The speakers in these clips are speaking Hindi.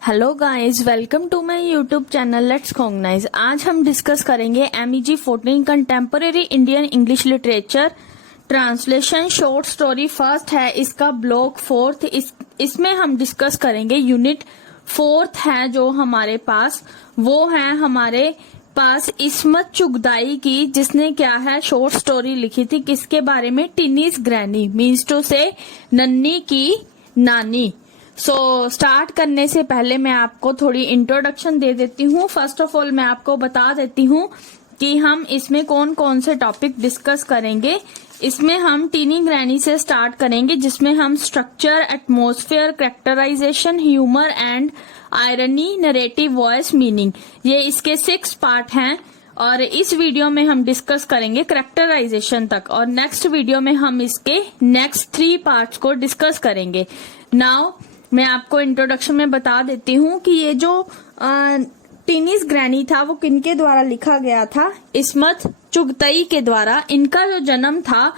Hello guys, welcome to my YouTube channel let's cognize. आज हम डिस्कस करेंगे MEG 14 contemporary Indian English literature translation short story. First है इसका ब्लॉक फोर्थ। इसमें हम डिस्कस करेंगे यूनिट फोर्थ है जो हमारे पास, वो है हमारे पास इस्मत चुगताई की, जिसने क्या है शॉर्ट स्टोरी लिखी थी किसके बारे में, टिनीज ग्रैनी मीन्स टू से नन्नी की नानी। स्टार्ट करने से पहले मैं आपको थोड़ी इंट्रोडक्शन दे देती हूँ। फर्स्ट ऑफ ऑल मैं आपको बता देती हूँ कि हम इसमें कौन कौन से टॉपिक डिस्कस करेंगे। इसमें हम टीनी ग्रैनी से स्टार्ट करेंगे, जिसमें हम structure, atmosphere, characterisation, humour and irony, narrative, voice, meaning, ये इसके 6 पार्ट हैं। और इस वीडियो में हम डिस्कस करेंगे कैरेक्टराइजेशन तक, और नेक्स्ट वीडियो में हम इसके नेक्स्ट 3 पार्ट्स को डिस्कस करेंगे। नाउ मैं आपको इंट्रोडक्शन में बता देती हूँ कि ये जो टीनीज ग्रैनी था वो किनके द्वारा लिखा गया था, इस्मत चुगताई के द्वारा। इनका जो जन्म था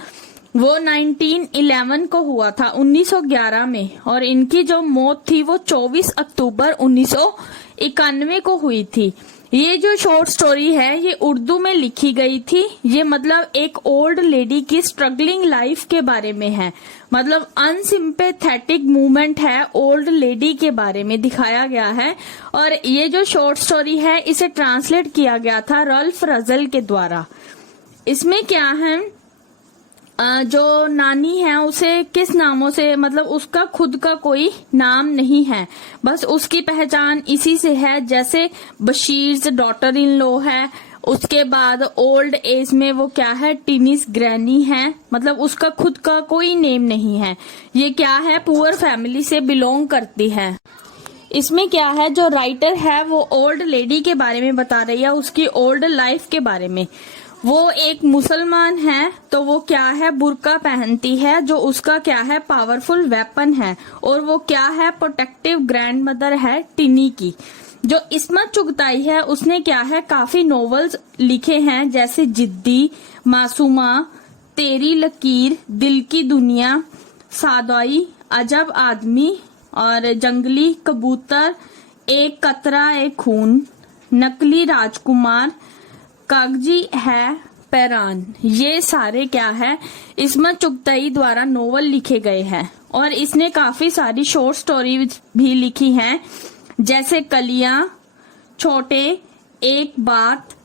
वो 1911 को हुआ था, 1911 में, और इनकी जो मौत थी वो 24 अक्टूबर 1991 को हुई थी। ये जो शॉर्ट स्टोरी है ये उर्दू में लिखी गई थी। ये मतलब एक ओल्ड लेडी की स्ट्रगलिंग लाइफ के बारे में है, मतलब अनसिंपैथेटिक मूवमेंट है, ओल्ड लेडी के बारे में दिखाया गया है। और ये जो शॉर्ट स्टोरी है इसे ट्रांसलेट किया गया था रल्फ रजल के द्वारा। इसमें क्या है, जो नानी है उसे किस नामों से, मतलब उसका खुद का कोई नाम नहीं है, बस उसकी पहचान इसी से है। जैसे बशीर्स डॉटर इन लॉ है, उसके बाद ओल्ड एज में वो क्या है, टीनीज ग्रैनी है, मतलब उसका खुद का कोई नेम नहीं है। ये क्या है, पुअर फैमिली से बिलोंग करती है। इसमें क्या है, जो राइटर है वो ओल्ड लेडी के बारे में बता रही है, उसकी ओल्ड लाइफ के बारे में। वो एक मुसलमान है तो वो क्या है, बुर्का पहनती है, जो उसका क्या है पावरफुल वेपन है, और वो क्या है प्रोटेक्टिव ग्रैंड मदर है टिनी की। जो इस्मत चुगताई है उसने क्या है काफी नॉवेल्स लिखे हैं, जैसे जिद्दी, मासूमा, तेरी लकीर, दिल की दुनिया, सादाई, अजब आदमी, और जंगली कबूतर, एक कतरा एक खून, नकली राजकुमार, कागजी है पैरान। ये सारे क्या है इस्मत चुगताई द्वारा नोवेल लिखे गए हैं। और इसने काफी सारी शॉर्ट स्टोरी भी लिखी हैं, जैसे कलियां, छोटे, एक बात,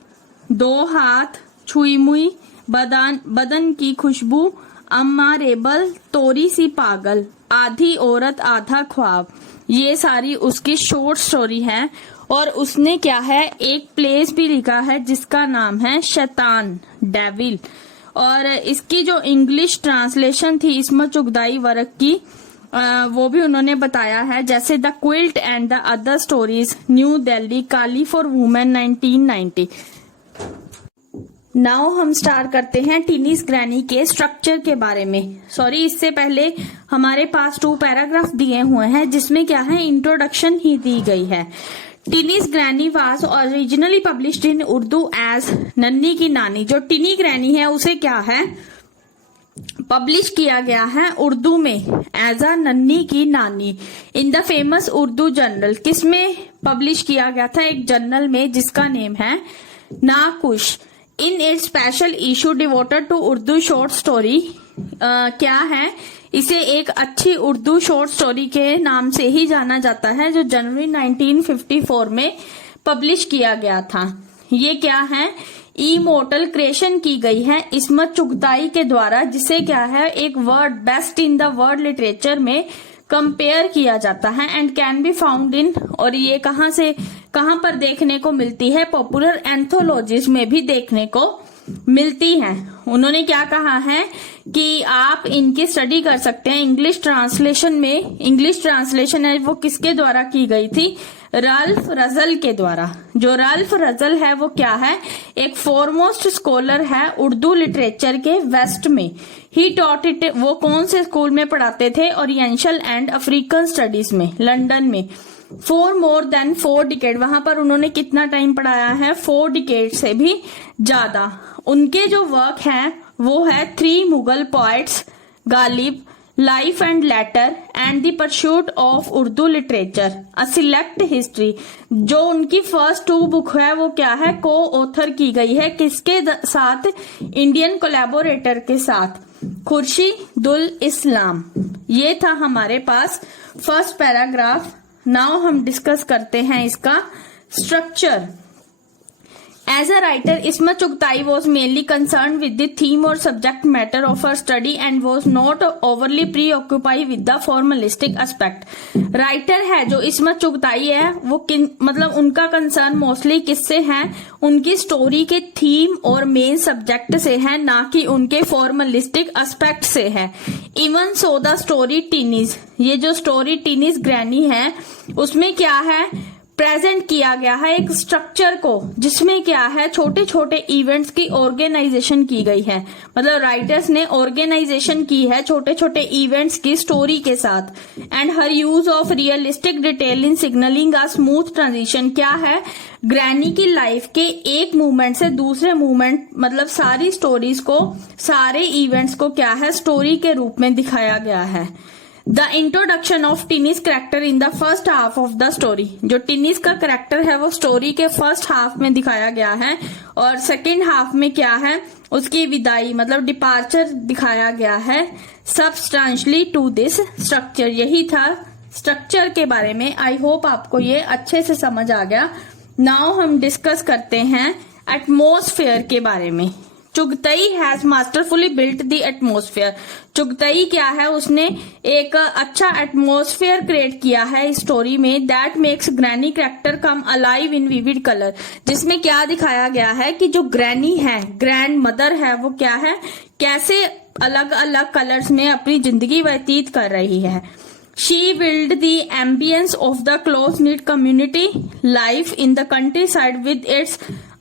2 हाथ, छुई मुई, बदन की खुशबू, अम्मा रेबल, तोरी सी पागल, आधी औरत आधा ख्वाब। ये सारी उसकी शॉर्ट स्टोरी है। और उसने क्या है एक प्लेस भी लिखा है जिसका नाम है शैतान, डेविल। और इसकी जो इंग्लिश ट्रांसलेशन थी इस्मत चुगताई वर्क की, वो भी उन्होंने बताया है, जैसे the quilt and the other stories, new Delhi, Kali for women 1990। Now हम स्टार्ट करते हैं टीनीज ग्रैनी के स्ट्रक्चर के बारे में। सॉरी, इससे पहले हमारे पास 2 पैराग्राफ दिए हुए हैं जिसमें क्या है इंट्रोडक्शन ही दी गई है। Tiny's granny was originally published in Urdu as Nanhi ki Nani. जो टीनी ग्रैनी है उसे क्या है पब्लिश किया गया है उर्दू में as a Nanhi ki Nani in the famous Urdu journal. किसमें पब्लिश किया गया था, एक जर्नल में जिसका नेम है Naqoosh. In a special issue devoted to Urdu short story, क्या है इसे एक अच्छी उर्दू शॉर्ट स्टोरी के नाम से ही जाना जाता है, जो जनवरी 1954 में पब्लिश किया गया था। ये क्या है इमोर्टल क्रिएशन की गई है इस्मत चुगताई के द्वारा, जिसे क्या है एक word best in the world literature में कंपेयर किया जाता है and can be found in, और ये कहां पर देखने को मिलती है, पॉपुलर एंथोलॉजीज में भी देखने को मिलती है। उन्होंने क्या कहा है कि आप इनकी स्टडी कर सकते हैं इंग्लिश ट्रांसलेशन में। इंग्लिश ट्रांसलेशन है वो किसके द्वारा की गई थी, रल्फ रजल के द्वारा। जो रल्फ रजल है वो क्या है एक फॉरमोस्ट स्कॉलर है उर्दू लिटरेचर के वेस्ट में। ही टॉट इट, वो कौन से स्कूल में पढ़ाते थे, ओरिएंटल एंड अफ्रीकन स्टडीज में, लंदन में। फॉर मोर देन 4 डिकेड, वहां पर उन्होंने कितना टाइम पढ़ाया है, 4 डिकेड से भी ज्यादा। उनके जो वर्क है वो है 3 Mughal poets, Ghalib, life and later and the pursuit of Urdu literature, a select history. जो उनकी फर्स्ट 2 बुक है वो क्या है, को ऑथर की गई है, किसके साथ, इंडियन कोलैबोरेटर के साथ, खुर्शीदुल इस्लाम। ये था हमारे पास फर्स्ट पैराग्राफ। नाउ हम डिस्कस करते हैं इसका structure. As a writer, Ismat Chughtai was mainly concerned with the theme or subject matter of her study and was not overly preoccupied with the formalistic aspect. Writer है जो इसमत चुगताई है वो मतलब उनका कंसर्न मोस्टली किससे है, उनकी स्टोरी के थीम और मेन सब्जेक्ट से है, ना कि उनके फॉर्मलिस्टिक एस्पेक्ट से है। इवन सो द स्टोरी टीनीज, ये जो स्टोरी टीनीज ग्रैनी है उसमें क्या है, प्रेजेंट किया गया है एक स्ट्रक्चर को, जिसमें क्या है छोटे छोटे इवेंट्स की ऑर्गेनाइजेशन की गई है। मतलब राइटर्स ने ऑर्गेनाइजेशन की है छोटे छोटे इवेंट्स की स्टोरी के साथ। And her use of realistic detail in signalling a smooth transition, क्या है, ग्रैनी की लाइफ के एक मूवमेंट से दूसरे मूवमेंट, मतलब सारी स्टोरीज को, सारे इवेंट्स को क्या है स्टोरी के रूप में दिखाया गया है। The introduction of Tiny's character in the first half of the story, जो टिनीज का कैरेक्टर है वो स्टोरी के फर्स्ट हाफ में दिखाया गया है, और सेकेंड हाफ में क्या है उसकी विदाई मतलब डिपार्चर दिखाया गया है। सब्सटेंशियली टू दिस स्ट्रक्चर, यही था स्ट्रक्चर के बारे में। आई होप आपको ये अच्छे से समझ आ गया। नाउ हम डिस्कस करते हैं एटमॉस्फेयर के बारे में। Chagatai has masterfully built the atmosphere, Chagatai क्या है उसने एक अच्छा एटमॉस्फेयर क्रिएट किया है इस स्टोरी में। That makes granny character come alive in vivid colour, जिसमें क्या दिखाया गया है कि जो ग्रैनी है, ग्रैंड मदर है, वो क्या है कैसे अलग अलग कलर्स में अपनी जिंदगी व्यतीत कर रही है। She built the ambience of the close-knit community life in the countryside with its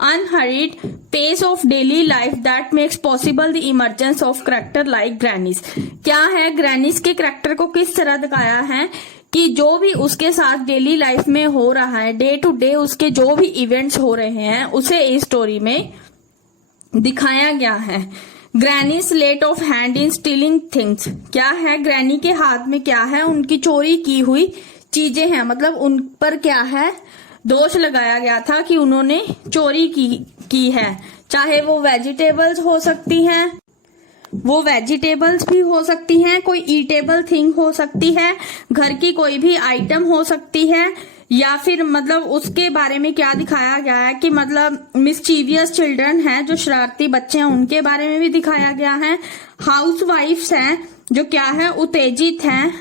unhurried pace of daily life that makes possible the emergence of character like grannies. क्या है, ग्रैनीज के कैरेक्टर को किस तरह दिखाया है कि जो भी उसके साथ डेली लाइफ में हो रहा है, डे टू डे उसके जो भी इवेंट्स हो रहे हैं उसे इस स्टोरी में दिखाया गया है। Granny slate of hand in stealing things, क्या है, ग्रैनी के हाथ में क्या है, उनकी चोरी की हुई चीजें हैं, मतलब उन पर क्या है दोष लगाया गया था कि उन्होंने चोरी की है। चाहे वो वेजिटेबल्स हो सकती हैं, वो वेजिटेबल्स भी हो सकती हैं, कोई ईटेबल थिंग हो सकती है, घर की कोई भी आइटम हो सकती है, या फिर मतलब उसके बारे में क्या दिखाया गया है कि मतलब मिस्चीवियस चिल्ड्रन हैं, जो शरारती बच्चे हैं, उनके बारे में भी दिखाया गया है। हाउसवाइफ्स हैं जो क्या है उत्तेजित हैं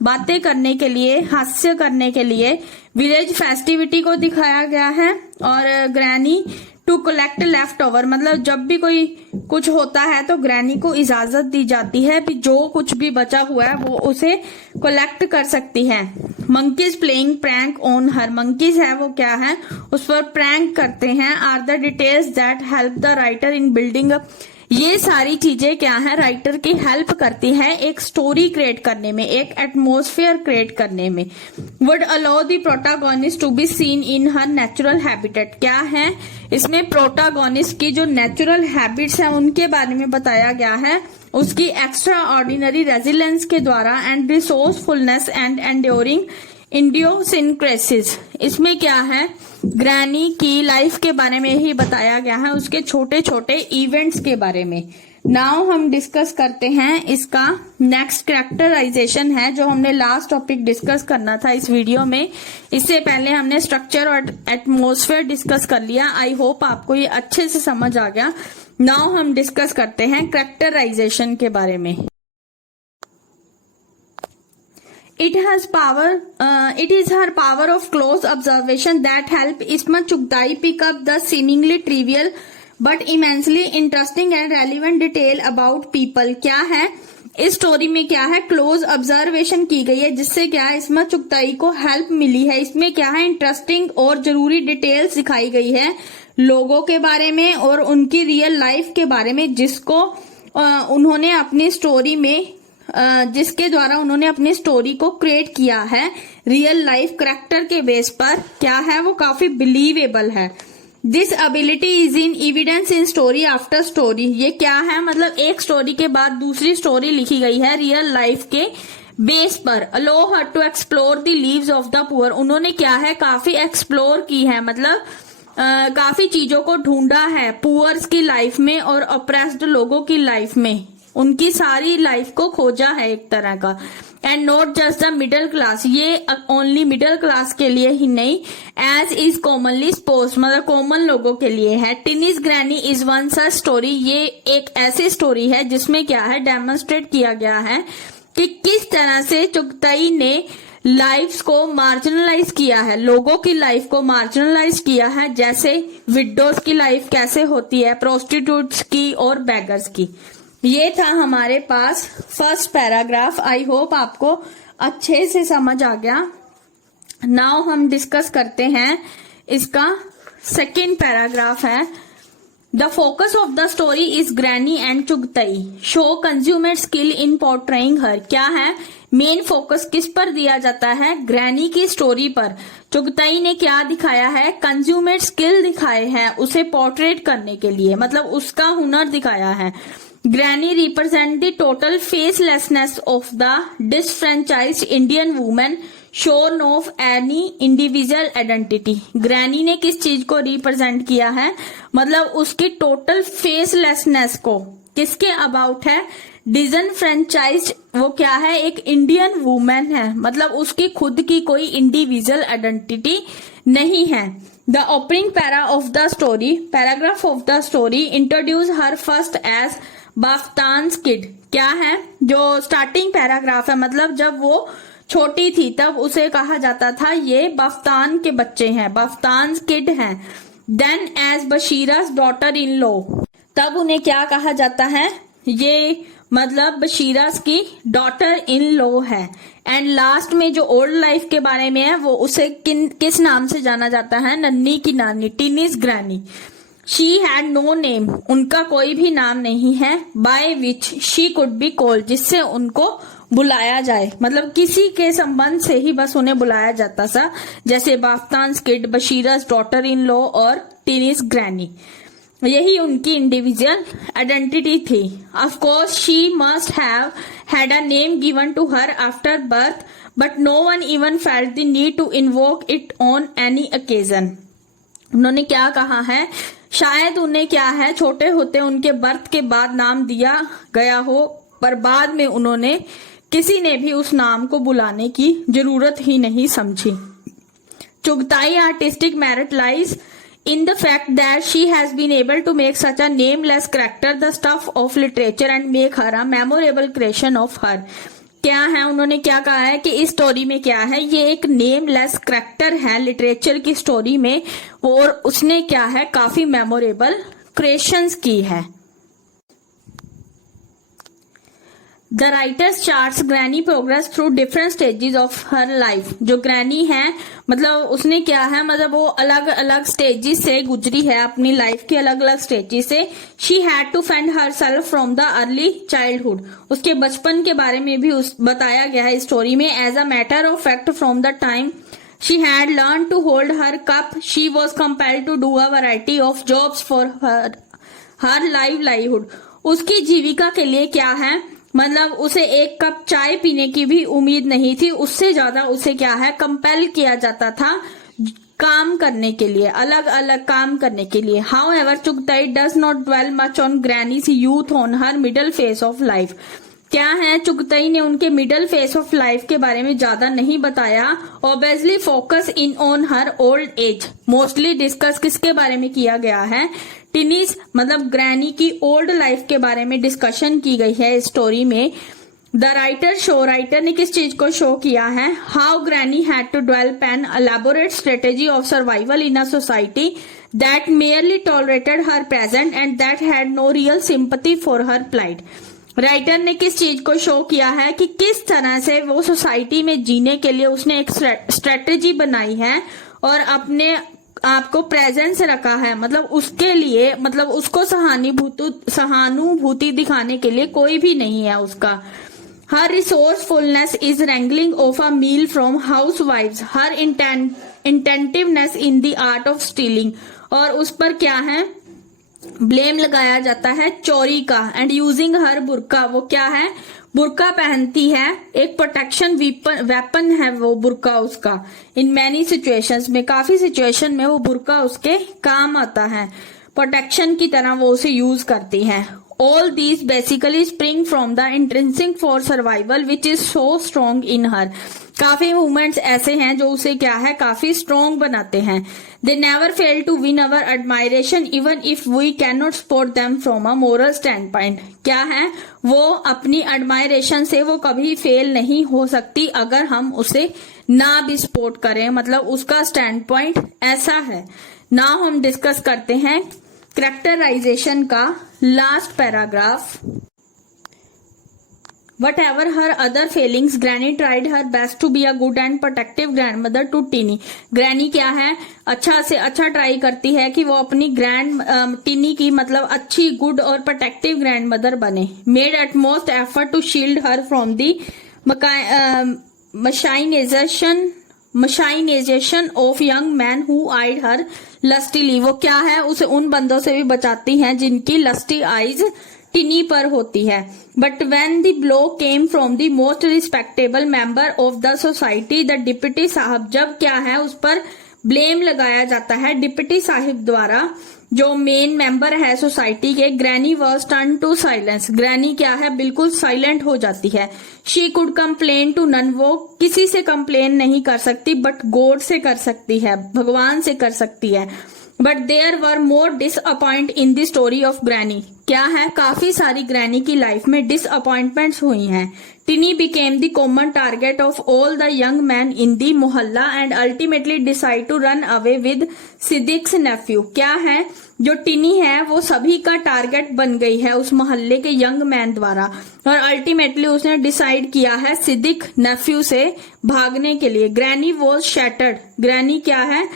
बातें करने के लिए, हास्य करने के लिए। विलेज फेस्टिविटी को दिखाया गया है। और granny to collect left over, मतलब जब भी कोई कुछ होता है तो ग्रैनी को इजाजत दी जाती है कि जो कुछ भी बचा हुआ है वो उसे कलेक्ट कर सकती है। Monkeys playing prank on her, monkeys है वो क्या है उस पर प्रैंक करते हैं। Are the details that help the writer in building up, ये सारी चीजें क्या है राइटर की हेल्प करती है एक स्टोरी क्रिएट करने में, एक एटमॉस्फेयर क्रिएट करने में। Would allow the protagonist to be seen in her natural habitat, क्या है इसमें प्रोटागोनिस्ट की जो नेचुरल हैबिट्स हैं उनके बारे में बताया गया है, उसकी एक्स्ट्रा ऑर्डिनरी रेजिलेंस के द्वारा, एंड रिसोर्सफुलनेस एंड एंड्योरिंग इंडियोसिनक्रेसिस। इसमें क्या है ग्रैनी की लाइफ के बारे में ही बताया गया है, उसके छोटे छोटे इवेंट्स के बारे में। नाउ हम डिस्कस करते हैं इसका नेक्स्ट कैरेक्टराइजेशन है, जो हमने लास्ट टॉपिक डिस्कस करना था इस वीडियो में। इससे पहले हमने स्ट्रक्चर और एटमॉस्फेयर डिस्कस कर लिया। आई होप आपको ये अच्छे से समझ आ गया। नाउ हम डिस्कस करते हैं कैरेक्टराइजेशन के बारे में। It is her power of close observation that help Ismat Chughtai pick up the seemingly trivial but immensely interesting and relevant detail about people. क्या है इस स्टोरी में, क्या है क्लोज ऑब्जर्वेशन की गई है, जिससे क्या है इसमत चुगताई को हेल्प मिली है। इसमें क्या है इंटरेस्टिंग और जरूरी डिटेल्स दिखाई गई है लोगों के बारे में और उनकी रियल लाइफ के बारे में, जिसको उन्होंने अपनी स्टोरी में जिसके द्वारा उन्होंने अपनी स्टोरी को क्रिएट किया है रियल लाइफ कैरेक्टर के बेस पर। क्या है वो काफी बिलीवेबल है। This ability is in evidence in story after story. ये क्या है, मतलब एक स्टोरी के बाद दूसरी स्टोरी लिखी गई है रियल लाइफ के बेस पर। Allow her to explore the lives of the poor. उन्होंने क्या है, काफी एक्सप्लोर की है, मतलब काफी चीजों को ढूंढा है पुअर्स की लाइफ में और ऑप्रेस्ड लोगों की लाइफ में, उनकी सारी लाइफ को खोजा है एक तरह का। And not just the middle class, ये ओनली मिडिल क्लास के लिए ही नहीं, एज इज कॉमनली सपोज्ड, मतलब कॉमन लोगों के लिए है। Tiny's granny is one such story. ये एक ऐसी स्टोरी है जिसमें क्या है, डेमोन्स्ट्रेट किया गया है कि किस तरह से चुगताई ने लाइफ्स को मार्जिनलाइज किया है, लोगों की लाइफ को मार्जिनलाइज किया है, जैसे विडोज की लाइफ कैसे होती है, प्रोस्टिट्यूट्स की और बेगर्स की। ये था हमारे पास फर्स्ट पैराग्राफ। आई होप आपको अच्छे से समझ आ गया। नाउ हम डिस्कस करते हैं इसका सेकेंड पैराग्राफ है। The focus of the story is granny and Chughtai show consummate skill in portraying her. क्या है, मेन फोकस किस पर दिया जाता है, ग्रैनी की स्टोरी पर। चुगताई ने क्या दिखाया है, कंज्यूमर स्किल दिखाए हैं उसे पोर्ट्रेट करने के लिए, मतलब उसका हुनर दिखाया है। Granny represent the total facelessness of the disenfranchised Indian women, shorn of any individual identity. Granny ने किस चीज को रिप्रेजेंट किया है, मतलब उसकी टोटल फेसलेसनेस को। किसके अबाउट है, डिसफ्रेंचाइज्ड, वो क्या है, एक इंडियन वुमेन है, मतलब उसकी खुद की कोई इंडिविजुअल आइडेंटिटी नहीं है। The opening para of the story, paragraph of the story introduce her first as Baftan's kid. क्या है, जो स्टार्टिंग पैराग्राफ है, मतलब जब वो छोटी थी तब उसे कहा जाता था ये बाफ्तान के बच्चे हैं, बाफ्तान्स किड हैं। Then as Bashira's daughter in law, तब उन्हें क्या कहा जाता है, ये मतलब बशीरास की डॉटर इन लॉ है। एंड लास्ट में जो ओल्ड लाइफ के बारे में है वो उसे किस नाम से जाना जाता है, Nanhi ki Nani, Tiny's granny. She had no name, उनका कोई भी नाम नहीं है। By which she could be called, जिससे उनको बुलाया जाए, मतलब किसी के संबंध से ही बस उन्हें बुलाया जाता था, जैसे Bafatan's kid, Bashiran's daughter in law और टीनीज ग्रैनी। यही उनकी इंडिविजुअल आइडेंटिटी थी। Of course she must have had a name given to her after birth, but no one even felt the need to invoke it on any occasion. उन्होंने क्या कहा है, शायद उन्हें क्या है, छोटे होते उनके बर्थ के बाद नाम दिया गया हो, पर बाद में उन्होंने किसी ने भी उस नाम को बुलाने की जरूरत ही नहीं समझी। Chughtai artistic merit lies in the fact that she has been able to make such a nameless character the stuff of literature and make her a memorable creation of her। क्या है, उन्होंने क्या कहा है कि इस स्टोरी में क्या है, ये एक नेमलेस करैक्टर है लिटरेचर की स्टोरी में, और उसने क्या है, काफी मेमोरेबल क्रिएशंस की है। The writers charts granny progress through different stages of her life. जो ग्रैनी है, मतलब उसने क्या है, मतलब वो अलग अलग स्टेजेस से गुजरी है, अपनी लाइफ के अलग अलग स्टेजेस से। She had to fend herself from the early childhood, उसके बचपन के बारे में भी बताया गया है स्टोरी में। As a matter of fact from the time she had learn to hold her cup, she was compelled to do a variety of jobs for her livelihood. उसकी जीविका के लिए क्या है, मतलब उसे एक कप चाय पीने की भी उम्मीद नहीं थी, उससे ज्यादा उसे क्या है, कंपेल किया जाता था काम करने के लिए, अलग अलग काम करने के लिए। However Chughtai does not dwell much on granny's youth on her middle phase of life. क्या है, चुगताई ने उनके मिडल फेज ऑफ लाइफ के बारे में ज्यादा नहीं बताया। Obviously focus in on her old age, mostly discuss किसके बारे में किया गया है, टीनीज मतलब ग्रैनी की ओल्ड लाइफ के बारे में डिस्कशन की गई है स्टोरी में। द राइटर शो, राइटर ने किस चीज को शो किया है, how granny had to develop an elaborate strategy of survival in a society that merely tolerated her presence and that had no real sympathy for her plight. Writer ने किस चीज को शो किया है कि किस तरह से वो सोसाइटी में जीने के लिए उसने एक स्ट्रेटेजी बनाई है और अपने आपको प्रेजेंस रखा है, मतलब उसके लिए, मतलब उसको सहानुभूति दिखाने के लिए कोई भी नहीं है उसका। Her resourcefulness is wrangling of a meal from housewives, her inventiveness in the art of stealing, और उस पर क्या है, ब्लेम लगाया जाता है चोरी का। एंड यूजिंग हर बुर्का, वो क्या है, बुर्का पहनती है, एक प्रोटेक्शन वेपन है वो बुर्का उसका। इन मैनी सिचुएशंस में, काफी सिचुएशन में वो बुर्का उसके काम आता है, प्रोटेक्शन की तरह वो उसे यूज करती है। All these basically spring from the intrinsic for survival which is so strong in her. काफी मूवमेंट्स ऐसे हैं जो उसे क्या है, काफी स्ट्रॉन्ग बनाते हैं। They never fail to win our admiration even if we cannot support them from a moral standpoint. क्या है, वो अपनी एडमायरेशन से वो कभी फेल नहीं हो सकती अगर हम उसे ना भी सपोर्ट करें, मतलब उसका स्टैंड पॉइंट ऐसा है। नाउ हम डिस्कस करते हैं कैरेक्टराइजेशन का last paragraph. Whatever her other failings, Granny tried her best to be a good and protective grandmother to Tinny. Granny क्या है, अच्छा से अच्छा ट्राई करती है कि वो अपनी टिनी की मतलब अच्छी, गुड और प्रोटेक्टिव ग्रैंड मदर बने। Made utmost effort to shield her from the machinization of young men who eyed her lustily. वो क्या है, उसे उन बंदों से भी बचाती हैं जिनकी लस्टी आईज टिनी पर होती है। But when the blow came from the most respectable member of the society, the deputy साहब, जब क्या है उस पर ब्लेम लगाया जाता है डिप्टी साहिब द्वारा, जो मेन मेंबर है सोसाइटी के। Granny was turn to silence, ग्रैनी क्या है, बिल्कुल साइलेंट हो जाती है। She could complain to none, वो किसी से कंप्लेन नहीं कर सकती, बट गॉड से कर सकती है, भगवान से कर सकती है। But there were more disappoint in the story of granny, क्या है, काफी सारी ग्रैनी की लाइफ में डिसअपॉइंटमेंट्स हुई हैं। Tiny became the common target of all the young man in the mohalla and ultimately decide to run away with Siddiq's nephew. क्या है, जो टिनी है वो सभी का टारगेट बन गई है उस मोहल्ले के यंग मैन द्वारा, और अल्टीमेटली उसने डिसाइड किया है सिद्दीक नेफ्यू से भागने के लिए। ग्रैनी वॉज शैटर्ड, ग्रैनी क्या है,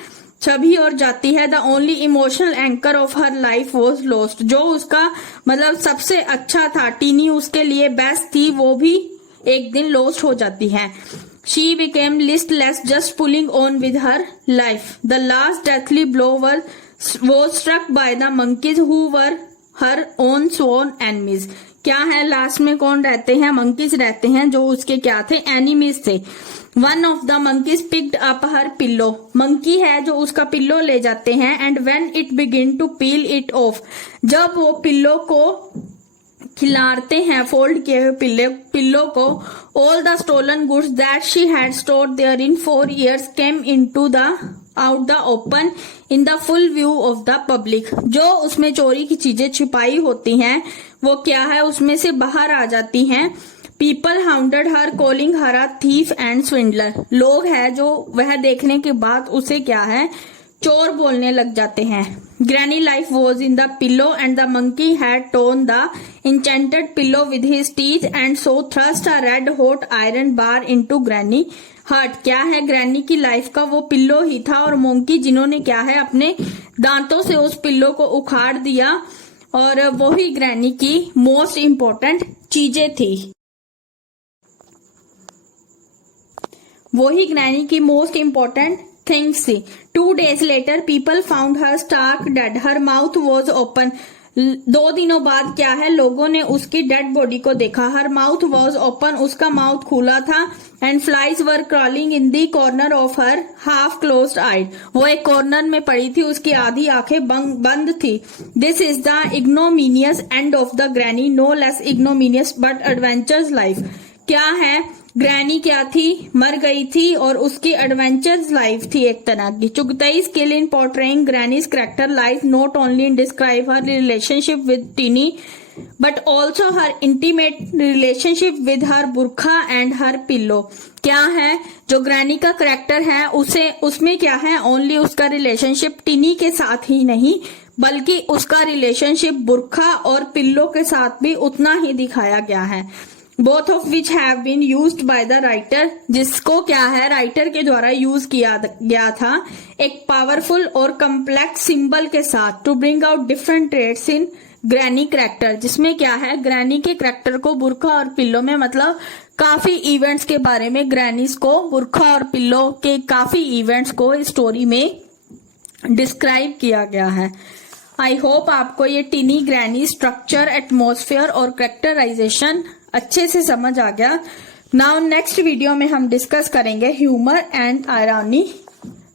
छवि और जाती है। The only emotional anchor of her life was lost, जो उसका मतलब सबसे अच्छा था, टीनी उसके लिए बेस्ट थी, वो भी एक दिन लॉस्ट हो जाती है। She became listless just pulling on with her life. The last deathly blow was struck by the monkeys who were her own sworn enemies. क्या है, लास्ट में कौन रहते हैं, मंकीज रहते हैं जो उसके क्या थे, एनिमीज थे। One of the monkeys picked up her pillow, monkey है जो उसका पिल्लो ले जाते हैं। And when it begin to peel it off, जब वो पिल्लो को खिलाते हैं, फोल्ड किए हुए पिल्लो को, all the stolen goods that she had stored there in 4 years came into the out the open in the full view of the public. जो उसमें चोरी की चीजें छिपाई होती हैं वो क्या है, उसमें से बाहर आ जाती हैं। People hounded her calling her a thief and swindler, लोग है जो वह देखने के बाद उसे क्या है, चोर बोलने लग जाते हैं। Granny life was in the pillow and the monkey had tone the enchanted pillow with his teeth and so thrust a red hot iron bar into granny heart. क्या है, ग्रैनी की लाइफ का वो पिल्लो ही था और मंकी जिन्होंने क्या है अपने दांतों से उस पिल्लो को उखाड़ दिया, और वो ही ग्रैनी की मोस्ट इम्पोर्टेंट चीजें थी, वो ही ग्रैनी की मोस्ट इम्पोर्टेंट थिंग्स थी। 2 days later people found her stark dead, her mouth was open। 2 दिनों बाद क्या है, लोगों ने उसकी डेड बॉडी को देखा। हर माउथ वॉज ओपन, उसका माउथ खुला था। And flies were crawling in the corner of her half closed eyes, वो एक कॉर्नर में पड़ी थी, उसकी आधी आंखें बंद थी। This is the ignominious end of the granny, no less ignominious but adventures life. क्या है, ग्रैनी क्या थी, मर गई थी और उसकी एडवेंचर्स लाइफ थी एक तरह की। Chughtai skill in portraying grannies character lies not only in describe her relationship with टिनी but also her intimate relationship with her बुरखा एंड हर पिल्लो। क्या है, जो ग्रैनी का कैरेक्टर है उसमें क्या है, ओनली उसका रिलेशनशिप टिनी के साथ ही नहीं बल्कि उसका रिलेशनशिप बुरखा और पिल्लो के साथ भी उतना ही दिखाया गया है। Both of which have been used by the writer, जिसको क्या है राइटर के द्वारा यूज किया गया था एक पावरफुल और कम्प्लेक्स सिंबल के साथ, to bring out different traits in granny character, जिसमें क्या है ग्रैनी के कैरेक्टर को बुरखा और पिल्लो में मतलब काफी इवेंट्स के बारे में ग्रैनीज को, बुरखा और पिल्लो के काफी इवेंट्स को स्टोरी में डिस्क्राइब किया गया है। आई होप आपको ये टीनी ग्रैनी स्ट्रक्चर, एटमॉस्फेयर और कैरेक्टराइजेशन अच्छे से समझ आ गया। नाउ नेक्स्ट वीडियो में हम डिस्कस करेंगे humour and irony,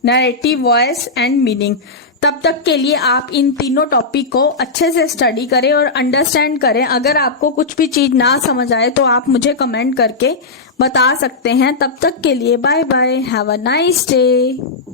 narrative voice and meaning. तब तक के लिए आप इन तीनों टॉपिक को अच्छे से स्टडी करें और अंडरस्टैंड करें। अगर आपको कुछ भी चीज ना समझ आए तो आप मुझे कमेंट करके बता सकते हैं। तब तक के लिए bye bye, have a nice day.